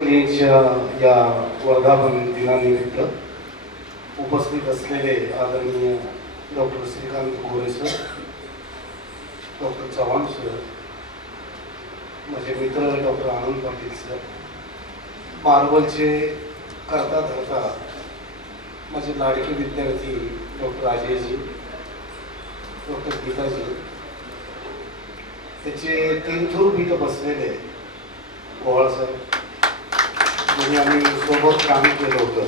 या वर्धापन दिनानिमित्त उपस्थित असलेले आदरणीय डॉक्टर श्रीकांत गोरे सर, डॉक्टर चव्हाण सर, माझे मित्र डॉक्टर आनंद पाटील सर, मार्बलचे करता धरता माझे लाडके विद्यार्थी डॉक्टर अजयजी, डॉक्टर गीताजी, त्याचे तीन इथं बसलेले पोवाळ साहेब, म्हणजे आम्ही सोबत काम केलं होतं.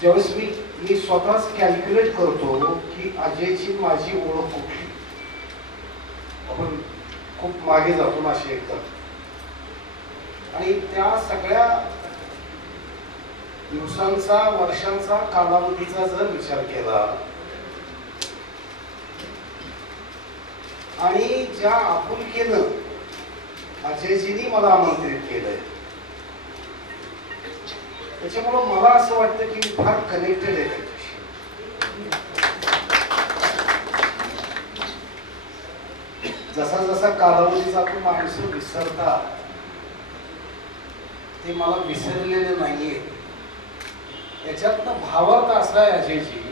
ज्यावेळेस मी स्वतःच कॅल्क्युलेट करतो की अजयची माझी ओळख कुठली, आपण खूप मागे जातो ना अशी एकदा, आणि त्या सगळ्या दिवसांचा वर्षांचा कालावधीचा जर विचार केला आणि ज्या आपुलकीनं अजयजींनी मला आमंत्रित केलंय, त्याच्यामुळं मला असं वाटतं की मी फार कनेक्टेड आहे त्याच्याशी. जसा जसा कालावधी जातो माणसं विसरतात, ते मला विसरलेले नाहीये. याच्यातनं भावार्थ असा आहे अजयजी,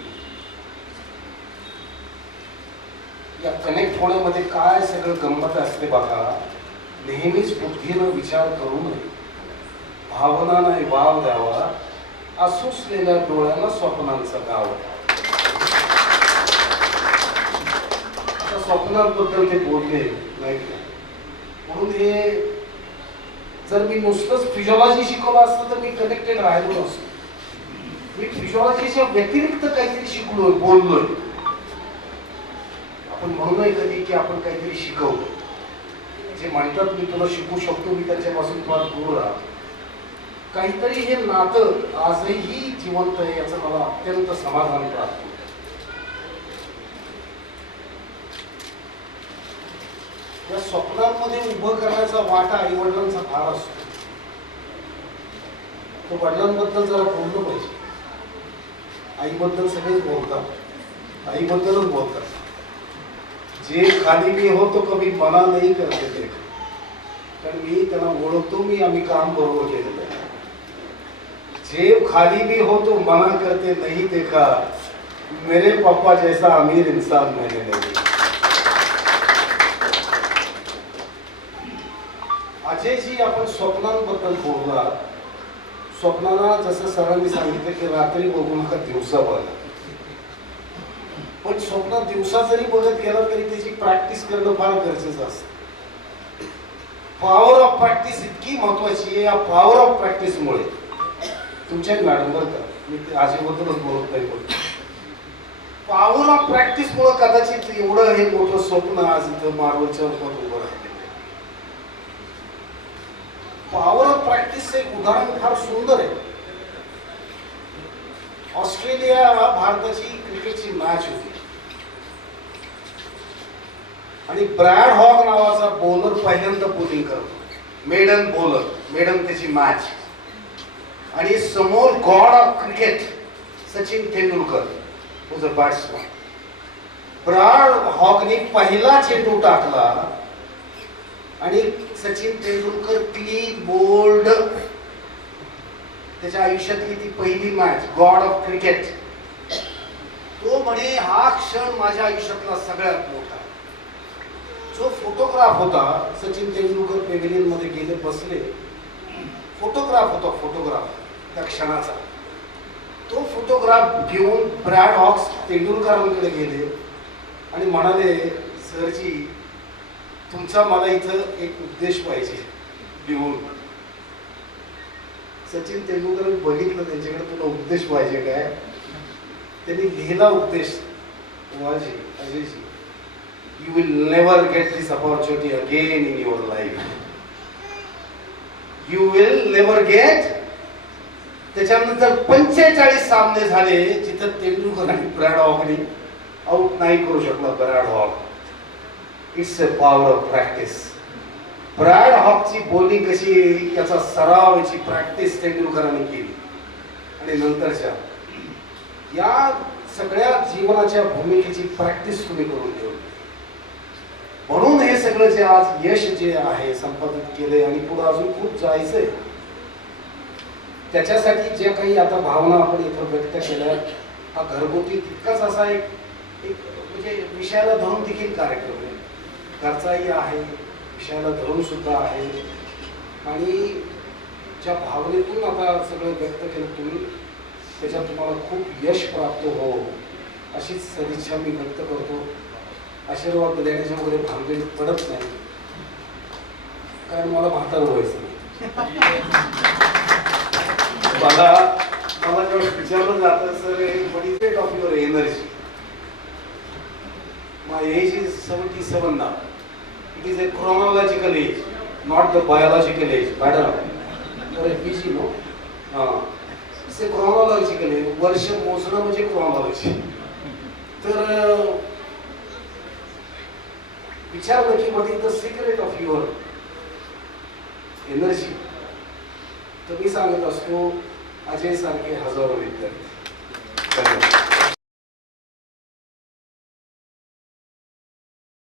या कनेक्ट होण्यामध्ये काय सगळं गंमत असते बघा. नेहमीच बुद्धीनं विचार करू नये, भावनांना वाव द्यावा, आसुसलेल्या डोळ्यांना स्वप्नांचा गाव. आता स्वप्नांबद्दल ते बोलले नाही म्हणून हे जर मी नुसतंच फिजिओलॉजी शिकवलं असतं तर मी कनेक्टेड राहिलो नसतो. मी फिजिओलॉजीच्या व्यतिरिक्त काहीतरी शिकलोय, बोललोय. आपण म्हणू नये कधी की आपण काहीतरी शिकवलं. जे म्हणतात मी तुला शिकू शकतो, मी त्याच्यापासून फार दूर राहतो. काहीतरी हे नातं आजही जिवंत आहे, याचं मला अत्यंत समाधान प्राप्त. या स्वप्नांमध्ये उभं करण्याचा वाटा आई वडिलांचा फार असतो. तो वडिलांबद्दल जरा बोललं पाहिजे. आईबद्दल सगळेच बोलतात, आईबद्दलच बोलतात. जे खाली मी हो तो कभी मना नाही करते ते, कारण मी त्यांना ओळखतो, आम्ही काम बरोबर केलेलं आहे. जे खाली भी हो तो मना करते नहीं देखा, मेरे पापा जैसा अमीर इंसान मैंने नहीं. अजयजी, आपण स्वप्नांबद्दल बोलला. स्वप्नाला जसं सरांनी सांगितलं की रात्री बघू नका, दिवसा बघा. पण स्वप्न दिवसा जरी बघत गेला तरी त्याची प्रॅक्टिस करणं फार गरजेचं असतं. पॉवर ऑफ प्रॅक्टिस इतकी महत्वाची आहे. या पॉवर ऑफ प्रॅक्टिस मुळे तुमच्या मॅडम बरं का, मी आजीबद्दलच बोलत नाही, पण पॉवर ऑफ प्रॅक्टिस मुळे कदाचित एवढं हे मोठं स्वप्न आज इथं मार्बलच्या रूपात उभं राहिलेलं आहे. पॉवर ऑफ प्रॅक्टिसचं एक उदाहरण फार सुंदर आहे. ऑस्ट्रेलिया भारताची क्रिकेटची मॅच होती आणि ब्रॅड हॉग नावाचा बॉलर पहिल्यांदा बॉलिंग करतो. मेडन बॉलर, मेडन त्याची मॅच. आणि समोर god of cricket Sachin Tendulkar was a batsman. Brad हॉगने पहिला चेंडू टाकला आणि सचिन तेंडुलकर क्लीन बोल्ड. त्याच्या आयुष्यातली ती पहिली मॅच, गॉड ऑफ क्रिकेट. तो म्हणे हा क्षण माझ्या आयुष्यातला सगळ्यात मोठा. जो फोटोग्राफ होता, सचिन तेंडुलकर पेव्हिलियन मध्ये गेले, बसले. फोटोग्राफ होता, फोटोग्राफ त्या क्षणाचा. तो फोटोग्राफ घेऊन ब्रॅड हॉक्स तेंडुलकरांकडे गेले आणि म्हणाले, सरजी तुमचा मला इथं एक उपदेश पाहिजे लिहून. सचिन तेंडुलकर बघितलं त्यांच्याकडे, तुला उपदेश पाहिजे काय? त्यांनी लिहिला उपदेश, Ajayji, you will never get this opportunity again in your life. You will never get. त्याच्यानंतर 45 सामने झाले जिथं तेंडुलकर आणि ब्रॅड हॉकने आउट नाही करू शकला Brad Hogg. It's a power of practice. Brad हॉकची बॉलिंग कशी याचा सराव, याची प्रॅक्टिस तेंडुलकरांनी केली. आणि नंतरच्या या सगळ्या जीवनाच्या भूमिकेची प्रॅक्टिस तुम्ही करून ठेवली. म्हणून हे सगळं जे आज यश जे आहे संपादित केलंय आणि पुढे अजून खूप जायचंय, त्याच्यासाठी ज्या काही आता भावना आपण इथं व्यक्त केल्या, हा घरगुती तितकाच असा एक एक म्हणजे विषयाला धरून देखील कार्यक्रम आहे, घरचाही आहे, विषयाला धरून सुद्धा आहे. आणि ज्या भावनेतून आता सगळं व्यक्त केलं तुम्ही, त्याच्यात तुम्हाला खूप यश प्राप्त हो अशीच सदिच्छा मी व्यक्त करतो. आशीर्वाद देण्याच्या वगैरे भानगडी पडत नाही, कारण मला म्हातारं व्हायचं नाही. मला जेव्हा विचारलं जातं, sir what is rate of your energy, my age is 77 now. It is a chronological age, not the biological age. Madam, for a PG, no? It's a chronological age. वर्ष मोजणं म्हणजे chronology. तर विचारलं की what is the secret of your energy, तर मी सांगत असतो अजय सारखे हजारो विद्यार्थी. धन्यवाद.